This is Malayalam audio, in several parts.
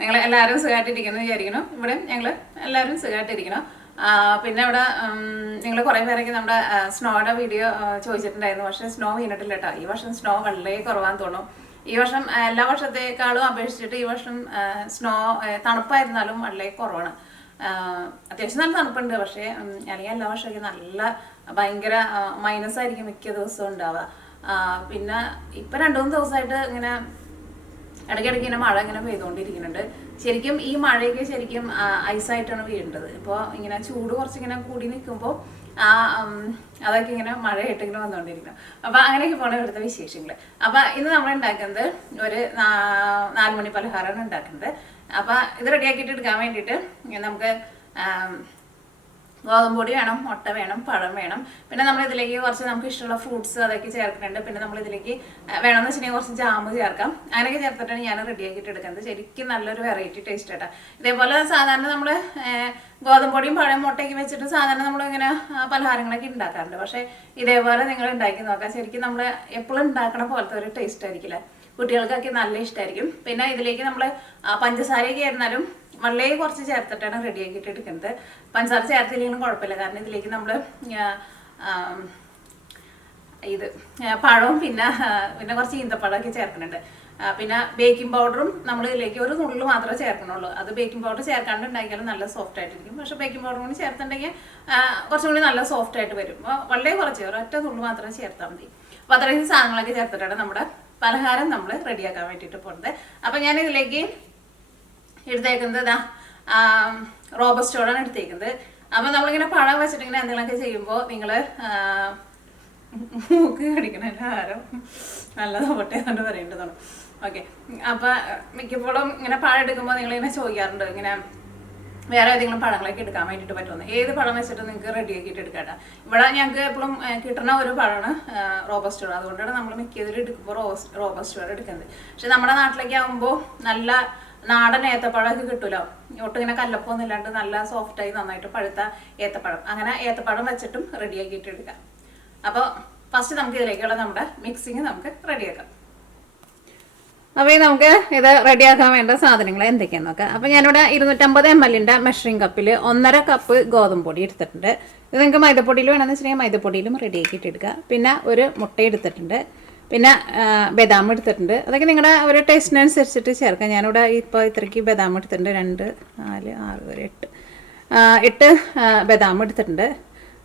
നിങ്ങൾ എല്ലാവരും സുഖമായിട്ടിരിക്കുന്നു വിചാരിക്കണം. ഇവിടെ ഞങ്ങൾ എല്ലാവരും സുഖമായിട്ടിരിക്കണം. പിന്നെ ഇവിടെ നിങ്ങൾ കുറേ പേരൊക്കെ നമ്മുടെ സ്നോയുടെ വീഡിയോ ചോദിച്ചിട്ടുണ്ടായിരുന്നു. പക്ഷേ സ്നോ വീണിട്ടില്ല കേട്ടോ. ഈ വർഷം സ്നോ വളരെ കുറവാന്ന് തോന്നും. ഈ വർഷം എല്ലാ വർഷത്തേക്കാളും അപേക്ഷിച്ചിട്ട് ഈ വർഷം സ്നോ തണുപ്പായിരുന്നാലും വളരെ കുറവാണ്. അത്യാവശ്യം നല്ല തണുപ്പുണ്ട്. പക്ഷേ അല്ലെങ്കിൽ എല്ലാ വർഷമൊക്കെ നല്ല ഭയങ്കര മൈനസ് ആയിരിക്കും മിക്ക ദിവസവും ഉണ്ടാവുക. പിന്നെ ഇപ്പം 2-3 ദിവസമായിട്ട് ഇങ്ങനെ ഇടയ്ക്കിടയ്ക്ക് ഇങ്ങനെ മഴ ഇങ്ങനെ പെയ്തുകൊണ്ടിരിക്കുന്നുണ്ട്. ശരിക്കും ഈ മഴയൊക്കെ ശരിക്കും ഐസായിട്ടാണ് വീഴേണ്ടത്. ഇപ്പോൾ ഇങ്ങനെ ചൂട് കുറച്ചിങ്ങനെ കൂടി നിൽക്കുമ്പോൾ അതൊക്കെ ഇങ്ങനെ മഴയായിട്ട് ഇങ്ങനെ വന്നുകൊണ്ടിരിക്കണം. അപ്പം അങ്ങനെയൊക്കെ പോകണം ഇവിടുത്തെ വിശേഷങ്ങൾ. അപ്പം ഇന്ന് നമ്മൾ ഉണ്ടാക്കുന്നത് ഒരു 4 മണി പലഹാരമാണ് ഉണ്ടാക്കുന്നത്. അപ്പം ഇത് റെഡിയാക്കിയിട്ട് എടുക്കാൻ വേണ്ടിയിട്ട് നമുക്ക് ഗോതമ്പൊടി വേണം, മുട്ട വേണം, പഴം വേണം. പിന്നെ നമ്മൾ ഇതിലേക്ക് കുറച്ച് നമുക്ക് ഇഷ്ടമുള്ള ഫ്രൂട്ട്സ് അതൊക്കെ ചേർക്കുന്നുണ്ട്. പിന്നെ നമ്മൾ ഇതിലേക്ക് വേണമെന്ന് വെച്ചിട്ടുണ്ടെങ്കിൽ കുറച്ച് ജാമ് ചേർക്കാം. അങ്ങനെയൊക്കെ ചേർത്തിട്ടാണ് ഞാൻ റെഡിയാക്കിയിട്ട് എടുക്കുന്നത്. ശരിക്കും നല്ലൊരു വെറൈറ്റി ടേസ്റ്റ് കേട്ടോ. ഇതേപോലെ സാധാരണ നമ്മൾ ഗോതമ്പൊടിയും പഴം മുട്ടയൊക്കെ വെച്ചിട്ട് സാധാരണ നമ്മളിങ്ങനെ പലഹാരങ്ങളൊക്കെ ഉണ്ടാക്കാറുണ്ട്. പക്ഷേ ഇതേപോലെ നിങ്ങൾ ഉണ്ടാക്കി നോക്കാം. ശരിക്കും നമ്മൾ എപ്പോഴും ഉണ്ടാക്കണ പോലത്തെ ഒരു ടേസ്റ്റ് ആയിരിക്കില്ല. കുട്ടികൾക്കൊക്കെ നല്ല ഇഷ്ടമായിരിക്കും. പിന്നെ ഇതിലേക്ക് നമ്മൾ പഞ്ചസാരയൊക്കെ ആയിരുന്നാലും വളരെ കുറച്ച് ചേർത്തിട്ടാണ് റെഡിയാക്കിയിട്ട് എടുക്കുന്നത്. പഞ്ചസാര ചേർത്തില്ലെങ്കിലും കുഴപ്പമില്ല. കാരണം ഇതിലേക്ക് നമ്മൾ ഇത് പഴവും പിന്നെ കുറച്ച് ഈന്തപ്പഴമൊക്കെ ചേർക്കുന്നുണ്ട്. പിന്നെ ബേക്കിംഗ് പൗഡറും നമ്മൾ ഇതിലേക്ക് ഒരു നുള്ളിൽ മാത്രമേ ചേർക്കണുള്ളൂ. അത് ബേക്കിംഗ് പൗഡർ ചേർക്കാണ്ട് ഉണ്ടാക്കിയാലും നല്ല സോഫ്റ്റ് ആയിട്ടിരിക്കും. പക്ഷേ ബേക്കിംഗ് പൗഡർ കൂടി ചേർത്തിട്ടുണ്ടെങ്കിൽ കുറച്ചും കൂടി നല്ല സോഫ്റ്റ് ആയിട്ട് വരും. വളരെ കുറച്ച് ഒരൊറ്റ നുള്ളി മാത്രം ചേർത്താൽ മതി. അപ്പോൾ അത്രയും സാധനങ്ങളൊക്കെ ചേർത്തിട്ടാണ് നമ്മുടെ പലഹാരം നമ്മൾ റെഡിയാക്കാൻ വേണ്ടിയിട്ട് പോകുന്നത്. അപ്പം ഞാൻ ഇതിലേക്ക് എടുത്തേക്കുന്നത് റോബസ്റ്റോടാണ് എടുത്തേക്കുന്നത്. അപ്പം നമ്മളിങ്ങനെ പഴം വെച്ചിട്ട് ഇങ്ങനെ എന്തെങ്കിലുമൊക്കെ ചെയ്യുമ്പോൾ നിങ്ങൾ മൂക്ക് കടിക്കണ ആഹാരം നല്ലതോട്ടെ എന്ന് പറയേണ്ടതാണ്. ഓക്കെ. അപ്പം മിക്കപ്പോഴും ഇങ്ങനെ പഴം എടുക്കുമ്പോൾ നിങ്ങളിങ്ങനെ ചോദിക്കാറുണ്ട് ഇങ്ങനെ വേറെ ഏതെങ്കിലും പഴങ്ങളൊക്കെ എടുക്കാൻ വേണ്ടിയിട്ട് പറ്റുമെന്ന്. ഏത് പഴം വെച്ചിട്ട് നിങ്ങൾക്ക് റെഡിയാക്കിയിട്ട് എടുക്കാം. ഇവിടെ ഞങ്ങൾക്ക് എപ്പോഴും കിട്ടുന്ന ഒരു പഴമാണ് റോബസ്റ്റോഡ്. അതുകൊണ്ടാണ് നമ്മൾ മിക്കതിൽ എടുക്കുമ്പോൾ റോബസ്റ്റോഡ് എടുക്കുന്നത്. പക്ഷെ നമ്മുടെ നാട്ടിലേക്ക് ആകുമ്പോൾ നല്ല നാടൻ ഏത്തപ്പഴമൊക്കെ കിട്ടുമല്ലോ. ഒട്ടിങ്ങനെ കല്ലപ്പൊന്നും ഇല്ലാണ്ട് നല്ല സോഫ്റ്റായി നന്നായിട്ട് പഴുത്ത ഏത്തപ്പഴം. അങ്ങനെ ഏത്തപ്പഴം വെച്ചിട്ടും റെഡിയാക്കിയിട്ട് എടുക്കാം. അപ്പോൾ ഫസ്റ്റ് നമുക്ക് ഇതിലേക്കുള്ള നമ്മുടെ മിക്സിങ് നമുക്ക് റെഡിയാക്കാം. അപ്പോൾ നമുക്ക് ഇത് റെഡിയാക്കാൻ വേണ്ട സാധനങ്ങൾ എന്തൊക്കെയാണെന്ന് നോക്കാം. അപ്പോൾ ഞാനിവിടെ 250 ml മെഷറിംഗ് കപ്പിൽ 1.5 കപ്പ് ഗോതമ്പൊടി എടുത്തിട്ടുണ്ട്. ഇത് നിങ്ങൾക്ക് മൈദപ്പൊടിയിൽ വേണമെന്ന് വെച്ചിട്ടുണ്ടെങ്കിൽ മൈദപ്പൊടിയിലും റെഡിയാക്കിയിട്ട് എടുക്കുക. പിന്നെ ഒരു മുട്ട എടുത്തിട്ടുണ്ട്. പിന്നെ ബദാം എടുത്തിട്ടുണ്ട്. അതൊക്കെ നിങ്ങളുടെ ഒരു ടേസ്റ്റിനനുസരിച്ചിട്ട് ചേർക്കാം. ഞാനിവിടെ ഇപ്പോൾ ഇത്രയ്ക്ക് ബദാം എടുത്തിട്ടുണ്ട്. 2, 4, 6, 8 ബദാം എടുത്തിട്ടുണ്ട്.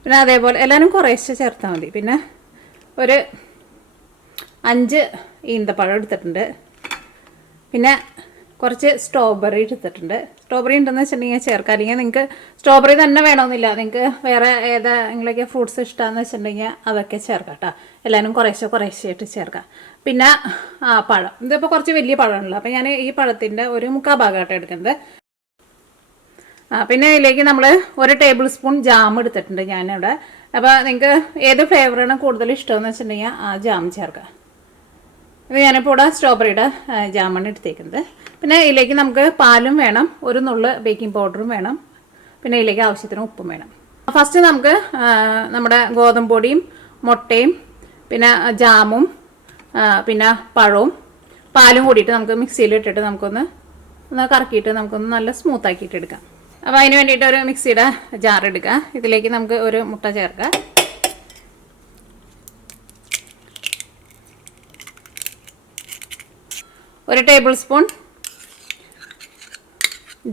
പിന്നെ അതേപോലെ എല്ലാവരും കുറേശ്ശെ ചേർത്താൽ മതി. പിന്നെ ഒരു 5 ഈന്തപ്പഴം എടുത്തിട്ടുണ്ട്. പിന്നെ കുറച്ച് സ്ട്രോബെറി എടുത്തിട്ടുണ്ട്. സ്ട്രോബെറി ഉണ്ടെന്ന് വെച്ചിട്ടുണ്ടെങ്കിൽ ചേർക്കാം. അല്ലെങ്കിൽ നിങ്ങൾക്ക് സ്ട്രോബെറി തന്നെ വേണമെന്നില്ല. നിങ്ങൾക്ക് വേറെ ഏതെങ്കിലുമൊക്കെ ഫ്രൂട്ട്സ് ഇഷ്ടമാണെന്ന് വെച്ചിട്ടുണ്ടെങ്കിൽ അതൊക്കെ ചേർക്കാം കേട്ടോ. എല്ലാവരും കുറേശ്ശെയായിട്ട് ചേർക്കാം. പിന്നെ പഴം ഇതിപ്പോൾ കുറച്ച് വലിയ പഴമാണല്ലോ. അപ്പോൾ ഞാൻ ഈ പഴത്തിൻ്റെ ഒരു 1/4 ഭാഗമായിട്ട് എടുക്കുന്നത്. പിന്നെ ഇതിലേക്ക് നമ്മൾ 1 ടേബിൾ സ്പൂൺ ജാം എടുത്തിട്ടുണ്ട് ഞാനിവിടെ. അപ്പോൾ നിങ്ങൾക്ക് ഏത് ഫ്ലേവറാണ് കൂടുതൽ ഇഷ്ടമെന്ന് വെച്ചിട്ടുണ്ടെങ്കിൽ ആ ജാം ചേർക്കാം. ഇത് ഞാനിപ്പോൾ ഇവിടെ സ്ട്രോബെറിയുടെ ജാമാണ് എടുത്തേക്കുന്നത്. പിന്നെ ഇതിലേക്ക് നമുക്ക് പാലും വേണം, ഒരു നുള്ള് ബേക്കിംഗ് പൗഡറും വേണം. പിന്നെ ഇതിലേക്ക് ആവശ്യത്തിന് ഉപ്പും വേണം. ഫസ്റ്റ് നമുക്ക് നമ്മുടെ ഗോതമ്പൊടിയും മുട്ടയും പിന്നെ ജാമും പിന്നെ പഴവും പാലും കൂടിയിട്ട് നമുക്ക് മിക്സിയിലിട്ടിട്ട് നമുക്കൊന്ന് കറക്കിയിട്ട് നമുക്കൊന്ന് നല്ല സ്മൂത്താക്കിയിട്ട് എടുക്കാം. അപ്പോൾ അതിന് വേണ്ടിയിട്ട് ഒരു മിക്സിയുടെ ജാർ എടുക്കുക. ഇതിലേക്ക് നമുക്ക് ഒരു മുട്ട ചേർക്കാം. ഒരു ടേബിൾ സ്പൂൺ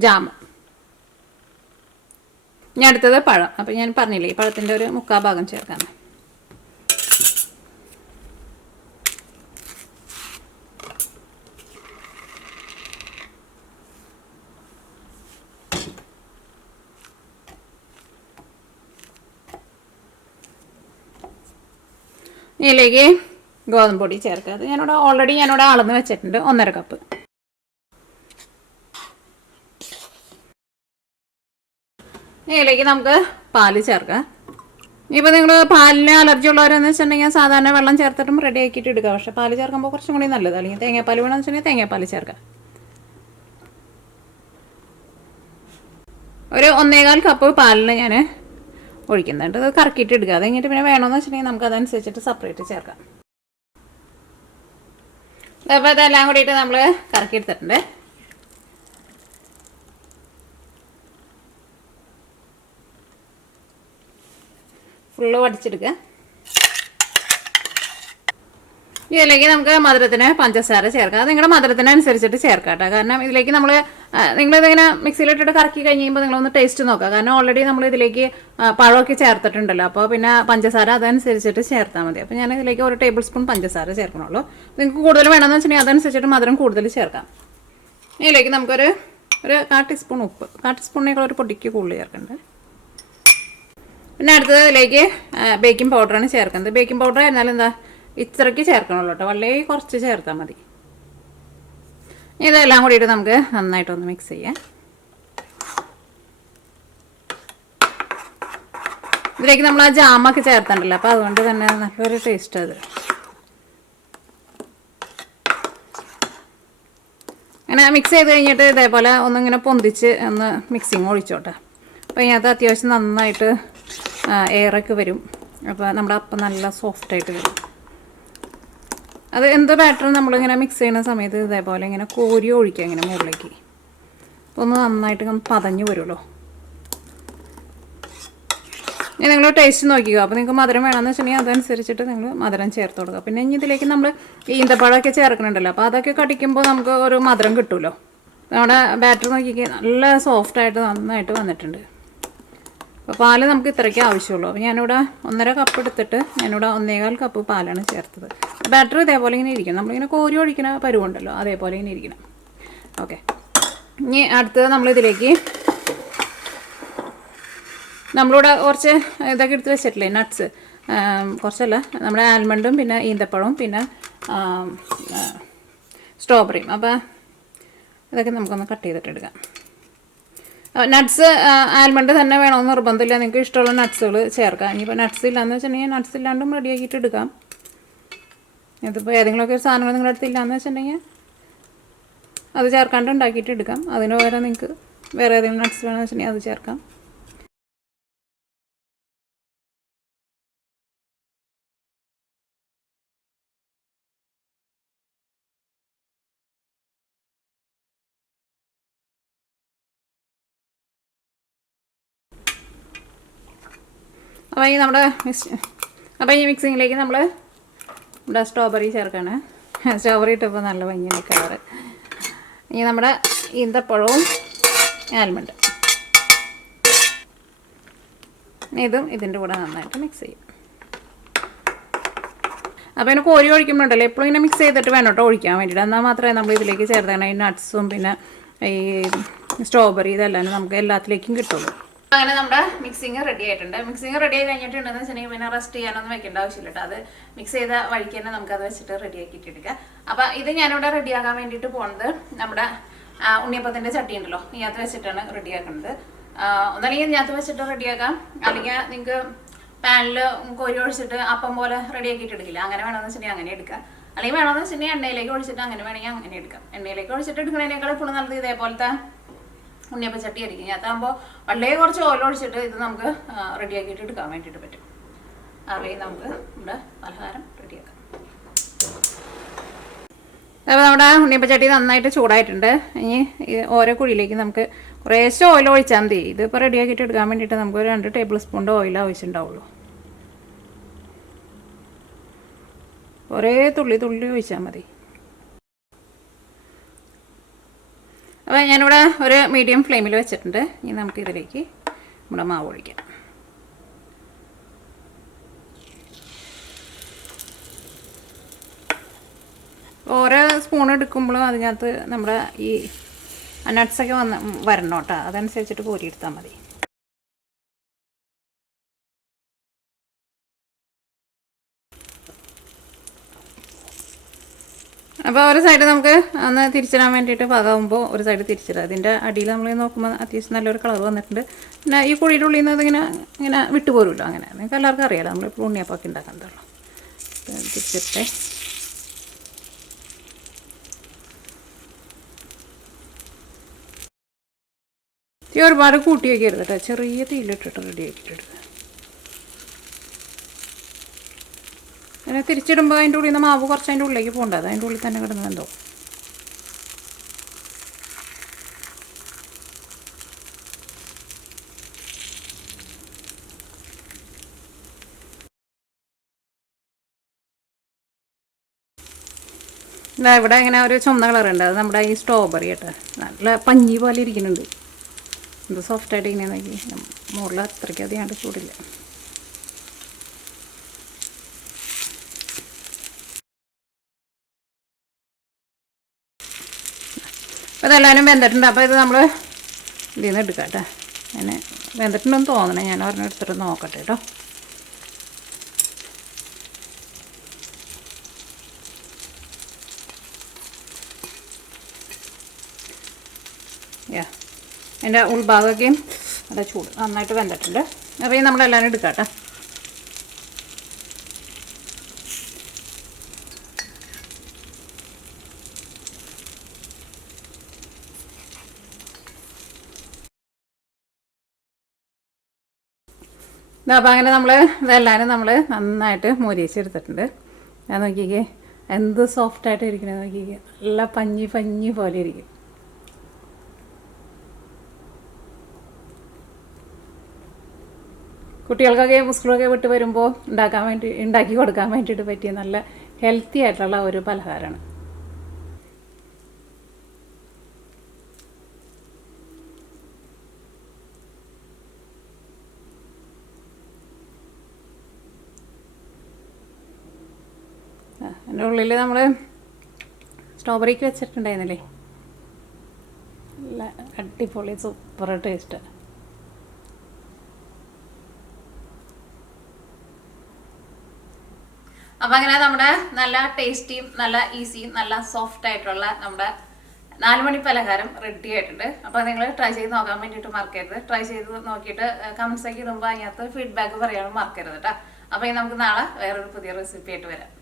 ജാം. ഞാൻ അടുത്തത് പഴം. അപ്പോൾ ഞാൻ പറഞ്ഞില്ലേ ഈ പഴത്തിൻ്റെ ഒരു 1/4 ഭാഗം ചേർക്കാം. ഇതിലേക്ക് ഗോതമ്പൊടി ചേർക്കുക. അത് ഞാനിവിടെ അളന്ന് വെച്ചിട്ടുണ്ട് 1.5 കപ്പ്. ഇതിലേക്ക് നമുക്ക് പാല് ചേർക്കാം. ഇപ്പോൾ നിങ്ങൾ പാലിന് അലർജി ഉള്ളവരെന്ന് വെച്ചിട്ടുണ്ടെങ്കിൽ സാധാരണ വെള്ളം ചേർത്തിട്ടും റെഡി ആക്കിയിട്ട് എടുക്കുക. പക്ഷേ പാല് ചേർക്കുമ്പോൾ കുറച്ചും കൂടി നല്ലത്. അല്ലെങ്കിൽ തേങ്ങാപ്പാൽ വേണമെന്ന് വെച്ചിട്ടുണ്ടെങ്കിൽ തേങ്ങാപ്പാൽ ചേർക്കാം. ഒരു 1.25 കപ്പ് പാലിന് ഞാൻ ഒഴിക്കുന്നുണ്ട്. അത് കറക്കിയിട്ട് എടുക്കുക. അത് കഴിഞ്ഞിട്ട് പിന്നെ വേണമെന്ന് വെച്ചിട്ടുണ്ടെങ്കിൽ നമുക്ക് അതനുസരിച്ചിട്ട് സെപ്പറേറ്റ് ചേർക്കാം. അപ്പോൾ ഇതെല്ലാം കൂടിയിട്ട് നമ്മൾ കറക്കി എടുത്തിട്ടുണ്ട്. ഫുള്ള് വടിച്ചെടുക്കുക. ഇതിലേക്ക് നമുക്ക് മധുരത്തിന് പഞ്ചസാര ചേർക്കാം. അത് നിങ്ങളുടെ മധുരത്തിനനുസരിച്ചിട്ട് ചേർക്കാം കേട്ടോ. കാരണം ഇതിലേക്ക് നമ്മൾ നിങ്ങളിതിങ്ങനെ മിക്സിയിലിട്ടിട്ട് കറക്കി കഴിയുമ്പോൾ നിങ്ങളൊന്ന് ടേസ്റ്റ് നോക്കുക. കാരണം ഓൾറെഡി നമ്മൾ ഇതിലേക്ക് പഴമൊക്കെ ചേർത്തിട്ടുണ്ടല്ലോ. അപ്പോൾ പിന്നെ പഞ്ചസാര അതനുസരിച്ചിട്ട് ചേർത്താൽ മതി. അപ്പോൾ ഞാൻ ഇതിലേക്ക് 1 ടേബിൾ സ്പൂൺ പഞ്ചസാര ചേർക്കണുള്ളൂ. നിങ്ങൾക്ക് കൂടുതൽ വേണമെന്ന് വെച്ചിട്ടുണ്ടെങ്കിൽ അതനുസരിച്ചിട്ട് മധുരം കൂടുതൽ ചേർക്കാം. ഇതിലേക്ക് നമുക്കൊരു 1/4 ടീസ്പൂൺ ഉപ്പ്, 1/4 ടീസ്പൂണിനേക്കാൾ ഒരു പൊടിക്ക് കൂടുതൽ ചേർക്കേണ്ടത്. പിന്നെ അടുത്തത് ഇതിലേക്ക് ബേക്കിംഗ് പൗഡറാണ് ചേർക്കുന്നത്. ബേക്കിംഗ് പൗഡർ ആയിരുന്നാലും എന്താ ഇത്രയ്ക്ക് ചേർക്കണമല്ലോ കേട്ടോ, വളരെ കുറച്ച് ചേർത്താൽ മതി. ഇതെല്ലാം കൂടിയിട്ട് നമുക്ക് നന്നായിട്ടൊന്ന് മിക്സ് ചെയ്യാം. ഇതിലേക്ക് നമ്മൾ ആ ജാമൊക്കെ ചേർത്തിട്ടുണ്ടല്ലോ, അപ്പോൾ അതുകൊണ്ട് തന്നെ നല്ലൊരു ടേസ്റ്റ് അത്. അങ്ങനെ മിക്സ് ചെയ്ത് കഴിഞ്ഞിട്ട് ഇതേപോലെ ഒന്നിങ്ങനെ പൊന്തിച്ച് ഒന്ന് മിക്സിങ് ഒഴിച്ചോട്ടെ. അപ്പോൾ ഇതിനകത്ത് അത്യാവശ്യം നന്നായിട്ട് എയറൊക്കെ വരും. അപ്പോൾ നമ്മുടെ അപ്പം നല്ല സോഫ്റ്റായിട്ട് വരും. അത് എന്ത് ബാറ്റർ നമ്മളിങ്ങനെ മിക്സ് ചെയ്യുന്ന സമയത്ത് ഇതേപോലെ ഇങ്ങനെ കോരി ഒഴിക്കുക ഇങ്ങനെ മുകളിലേക്ക്. അപ്പോൾ ഒന്ന് നന്നായിട്ട് പതഞ്ഞ് വരുമല്ലോ. ഇനി നിങ്ങൾ ടേസ്റ്റ് നോക്കിക്കോ. അപ്പോൾ നിങ്ങൾക്ക് മധുരം വേണമെന്ന് വെച്ചിട്ടുണ്ടെങ്കിൽ അതനുസരിച്ചിട്ട് നിങ്ങൾ മധുരം ചേർത്ത് കൊടുക്കുക. പിന്നെ ഇനി ഇതിലേക്ക് നമ്മൾ ഈന്തപ്പഴമൊക്കെ ചേർക്കണുണ്ടല്ലോ, അപ്പോൾ അതൊക്കെ കടിക്കുമ്പോൾ നമുക്ക് ഒരു മധുരം കിട്ടുമല്ലോ. നമ്മുടെ ബാറ്റർ നോക്കിക്കുക നല്ല സോഫ്റ്റായിട്ട് നന്നായിട്ട് വന്നിട്ടുണ്ട്. അപ്പോൾ പാല് നമുക്ക് ഇത്രയ്ക്ക് ആവശ്യമുള്ളൂ. അപ്പോൾ ഞാനിവിടെ 1.5 കപ്പ് എടുത്തിട്ട് ഞാനിവിടെ 1.25 കപ്പ് പാലാണ് ചേർത്തത്. ബാറ്റർ ഇതേപോലെ ഇങ്ങനെ ഇരിക്കണം, നമ്മളിങ്ങനെ കോരി ഒഴിക്കുന്ന പരുവുണ്ടല്ലോ അതേപോലെ ഇങ്ങനെ ഇരിക്കണം. ഓക്കെ, ഇനി അടുത്തത് നമ്മളിതിലേക്ക് നമ്മളിവിടെ കുറച്ച് ഇതൊക്കെ എടുത്ത് വെച്ചിട്ടില്ലേ, നട്ട്സ്, കുറച്ചല്ല, നമ്മുടെ ആൽമണ്ടും പിന്നെ ഈന്തപ്പഴവും പിന്നെ സ്ട്രോബെറിയും. അപ്പോൾ ഇതൊക്കെ നമുക്കൊന്ന് കട്ട് ചെയ്തിട്ട് എടുക്കാം. നട്ട്സ് ആൽമണ്ട് തന്നെ വേണമെന്ന് നിർബന്ധമില്ല, നിങ്ങൾക്ക് ഇഷ്ടമുള്ള നട്ട്സുകൾ ചേർക്കാം. ഇനിയിപ്പോൾ നട്ട്സ് ഇല്ലയെന്ന് വെച്ചിട്ടുണ്ടെങ്കിൽ നട്ട്സ് ഇല്ലാണ്ടും റെഡിയാക്കിയിട്ട് എടുക്കാം. ഇതിപ്പോൾ ഏതെങ്കിലുമൊക്കെ ഒരു സാധനങ്ങൾ നിങ്ങളുടെ അടുത്ത് ഇല്ലയെന്ന് വെച്ചിട്ടുണ്ടെങ്കിൽ അത് ചേർക്കാണ്ട് ഉണ്ടാക്കിയിട്ട് എടുക്കാം. അതിന് പകരം നിങ്ങൾക്ക് വേറെ ഏതെങ്കിലും നട്ട്സ് വേണമെന്ന് വെച്ചിട്ടുണ്ടെങ്കിൽ അത് ചേർക്കാം. അപ്പോൾ ഈ മിക്സിങ്ങിലേക്ക് നമ്മൾ ഇവിടെ സ്ട്രോബെറി ചേർക്കാണ്. സ്ട്രോബെറി ഇട്ടപ്പോൾ നല്ല ഭംഗിയാണ് കളറ്. ഇനി നമ്മുടെ ഈന്തപ്പഴവും ആൽമണ്ട് ഇതും ഇതിൻ്റെ കൂടെ നന്നായിട്ട് മിക്സ് ചെയ്യും. അപ്പോൾ ഇതിന് കോരി ഒഴിക്കുമ്പോണ്ടല്ലോ എപ്പോഴും ഇങ്ങനെ മിക്സ് ചെയ്തിട്ട് വേണം കേട്ടോ ഒഴിക്കാൻ വേണ്ടിയിട്ട്. എന്നാൽ മാത്രമേ നമ്മൾ ഇതിലേക്ക് ചേർത്തേക്കണം. ഈ നട്ട്സും പിന്നെ ഈ സ്ട്രോബെറി ഇതെല്ലാം നമുക്ക് എല്ലാത്തിലേക്കും കിട്ടുള്ളൂ. അങ്ങനെ നമ്മുടെ മിക്സിങ് റെഡി ആയിട്ടുണ്ട്. മിക്സിങ് റെഡി ആയി കഴിഞ്ഞിട്ടുണ്ടെന്ന് വെച്ചിട്ടുണ്ടെങ്കിൽ പിന്നെ റെസ്റ്റ് ചെയ്യാനൊന്നും വെക്കേണ്ട ആവശ്യമില്ല കേട്ടോ. അത് മിക്സ് ചെയ്ത വഴിക്ക് തന്നെ നമുക്കത് വെച്ചിട്ട് റെഡി ആക്കിയിട്ട് എടുക്കാം. അപ്പോൾ ഇത് ഞാനിവിടെ റെഡിയാക്കാൻ വേണ്ടിയിട്ട് പോകുന്നത് നമ്മുടെ ഉണ്ണിയപ്പത്തിൻ്റെ ചട്ടി ഉണ്ടല്ലോ, ഇതിനകത്ത് വെച്ചിട്ടാണ് റെഡിയാക്കുന്നത്. ഒന്നല്ലെങ്കിൽ ഇതിനകത്ത് വെച്ചിട്ട് റെഡിയാക്കാം, അല്ലെങ്കിൽ നിങ്ങൾക്ക് പാനിൽ കോരി ഒഴിച്ചിട്ട് അപ്പം പോലെ റെഡിയാക്കിയിട്ട് എടുക്കില്ല, അങ്ങനെ വേണമെന്ന് വെച്ചിട്ടുണ്ടെങ്കിൽ അങ്ങനെ എടുക്കാം. അല്ലെങ്കിൽ വേണമെന്ന് വെച്ചിട്ടുണ്ടെങ്കിൽ എണ്ണയിലേക്ക് ഒഴിച്ചിട്ട് അങ്ങനെ വേണമെങ്കിൽ അങ്ങനെ എടുക്കാം. എണ്ണയിലേക്ക് ഒഴിച്ചിട്ട് എടുക്കുന്നതിനേക്കാൾ എപ്പോഴും നല്ലത് ഇതേപോലത്തെ ഉണ്ണിയപ്പം ചട്ടി അടിക്കും. ഇതിനകത്താകുമ്പോൾ വളരെ കുറച്ച് ഓയിൽ ഒഴിച്ചിട്ട് ഇത് നമുക്ക് റെഡിയാക്കിയിട്ട് എടുക്കാൻ വേണ്ടിയിട്ട് പറ്റും. അറിയാം, നമുക്ക് നമ്മുടെ പലഹാരം റെഡിയാക്കാം. അപ്പോൾ നമ്മുടെ ഉണ്ണിയപ്പം ചട്ടി നന്നായിട്ട് ചൂടായിട്ടുണ്ട്. ഇനി ഓരോ കുഴിയിലേക്ക് നമുക്ക് കുറേശ്ശെ ഓയിൽ ഒഴിച്ചാൽ മതി. ഇതിപ്പോൾ റെഡിയാക്കിയിട്ട് എടുക്കാൻ വേണ്ടിയിട്ട് നമുക്ക് ഒരു 2 ടേബിൾ സ്പൂണിൻ്റെ ഓയിൽ ആവശ്യമുണ്ടാവുള്ളൂ. ഒരേ തുള്ളി ഒഴിച്ചാൽ മതി. അപ്പോൾ ഞാനിവിടെ ഒരു മീഡിയം ഫ്ലെയിമിൽ വെച്ചിട്ടുണ്ട്. ഇനി നമുക്ക് ഇതിലേക്ക് നമ്മുടെ മാവ് ഒഴിക്കാം. ഓരോ സ്പൂൺ എടുക്കുമ്പോഴും അതിനകത്ത് നമ്മുടെ ഈ നട്ട്സൊക്കെ വരണം കേട്ടോ, അതനുസരിച്ചിട്ട് കോരിയെടുത്താൽ മതി. അപ്പോൾ ഒരു സൈഡ് നമുക്ക് ഒന്ന് തിരിച്ചിടാൻ വേണ്ടിയിട്ട് പാകമാകുമ്പോൾ ഒരു സൈഡ് തിരിച്ചിടാം. അതിൻ്റെ അടിയിൽ നമ്മൾ നോക്കുമ്പോൾ അത്യാവശ്യം നല്ലൊരു കളർ വന്നിട്ടുണ്ട്. പിന്നെ ഈ കുഴിയുടെ ഉള്ളിൽ നിന്ന് ഇങ്ങനെ വിട്ടുപോരുമല്ലോ. അങ്ങനെ നിങ്ങൾക്ക് എല്ലാവർക്കും അറിയാമല്ലോ, നമ്മളിപ്പോൾ ഉണ്ണിയപ്പമൊക്കെ ഉണ്ടാക്കുന്നതല്ലോ. തിരിച്ചിട്ടെ തീ ഒരുപാട് കൂട്ടി വയ്ക്കരുത് കേട്ടോ, ചെറിയ തീയിലിട്ടിട്ട് റെഡി ആക്കിയിട്ടെടുക്കുക. അങ്ങനെ തിരിച്ചിടുമ്പോൾ അതിൻ്റെ ഉള്ളിൽ നിന്ന് മാവ് കുറച്ച് അതിൻ്റെ ഉള്ളിലേക്ക് പോകണ്ട, അത് അതിൻ്റെ ഉള്ളിൽ തന്നെ കിടന്നുണ്ടോ. ഇതാ ഇവിടെ ഇങ്ങനെ ഒരു ചുമന്ന കളറുണ്ട്, അത് നമ്മുടെ ഈ സ്ട്രോബെറി കേട്ടോ, നല്ല പഞ്ഞി പോലെ ഇരിക്കുന്നുണ്ട്. ഇത് സോഫ്റ്റായിട്ട് ഇങ്ങനെ നോക്കി, മുകളിൽ അത്രയ്ക്ക് അധികമായിട്ട് ചൂടില്ല. അപ്പോൾ ഇതെല്ലാവരും വെന്തിട്ടുണ്ട്. അപ്പോൾ ഇത് നമ്മൾ ഇതിൽ നിന്ന് എടുക്കാം കേട്ടോ. അങ്ങനെ വെന്തിട്ടുണ്ടെന്ന് തോന്നണേ, ഞാൻ ഒരെണ്ണം എടുത്തിട്ട് നോക്കട്ടെ കേട്ടോ. അതിൻ്റെ ഉൾഭാഗമൊക്കെയും നല്ല ചൂട് നന്നായിട്ട് വെന്തിട്ടുണ്ട്. അപ്പോൾ ഈ നമ്മളെല്ലാവരും എടുക്കാം കേട്ടോ. അപ്പോൾ അങ്ങനെ ഇതെല്ലാവരും നമ്മൾ നന്നായിട്ട് മൊരിയിച്ചെടുത്തിട്ടുണ്ട്. ഞാൻ നോക്കിക്കേ എന്ത് സോഫ്റ്റായിട്ട് ഇരിക്കണത് നോക്കിക്കേ, നല്ല പഞ്ഞി പോലെ ഇരിക്കും. കുട്ടികൾക്കൊക്കെ സ്കൂളൊക്കെ വിട്ട് വരുമ്പോൾ ഉണ്ടാക്കി കൊടുക്കാൻ വേണ്ടിയിട്ട് പറ്റിയ നല്ല ഹെൽത്തി ആയിട്ടുള്ള ഒരു പലഹാരമാണ്. അതിൻ്റെ ഉള്ളിൽ നമ്മൾ സ്ട്രോബെറിക്ക് വെച്ചിട്ടുണ്ടായിരുന്നില്ലേ, നല്ല അടിപൊളി സൂപ്പർ ടേസ്റ്റ്. അപ്പം അങ്ങനെ നമ്മുടെ നല്ല ടേസ്റ്റിയും നല്ല ഈസിയും നല്ല സോഫ്റ്റ് ആയിട്ടുള്ള നമ്മുടെ 4 മണി പലഹാരം റെഡി ആയിട്ടുണ്ട്. അപ്പോൾ നിങ്ങൾ ട്രൈ ചെയ്ത് നോക്കാൻ വേണ്ടിയിട്ട് മറക്കരുത്. ട്രൈ ചെയ്ത് നോക്കിയിട്ട് കമൻസ് ഒക്കെ ഇടുമ്പോൾ അതിനകത്ത് ഫീഡ്ബാക്ക് പറയാനും മറക്കരുത് കേട്ടോ. അപ്പോൾ നമുക്ക് നാളെ വേറൊരു പുതിയ റെസിപ്പി ആയിട്ട് വരാം.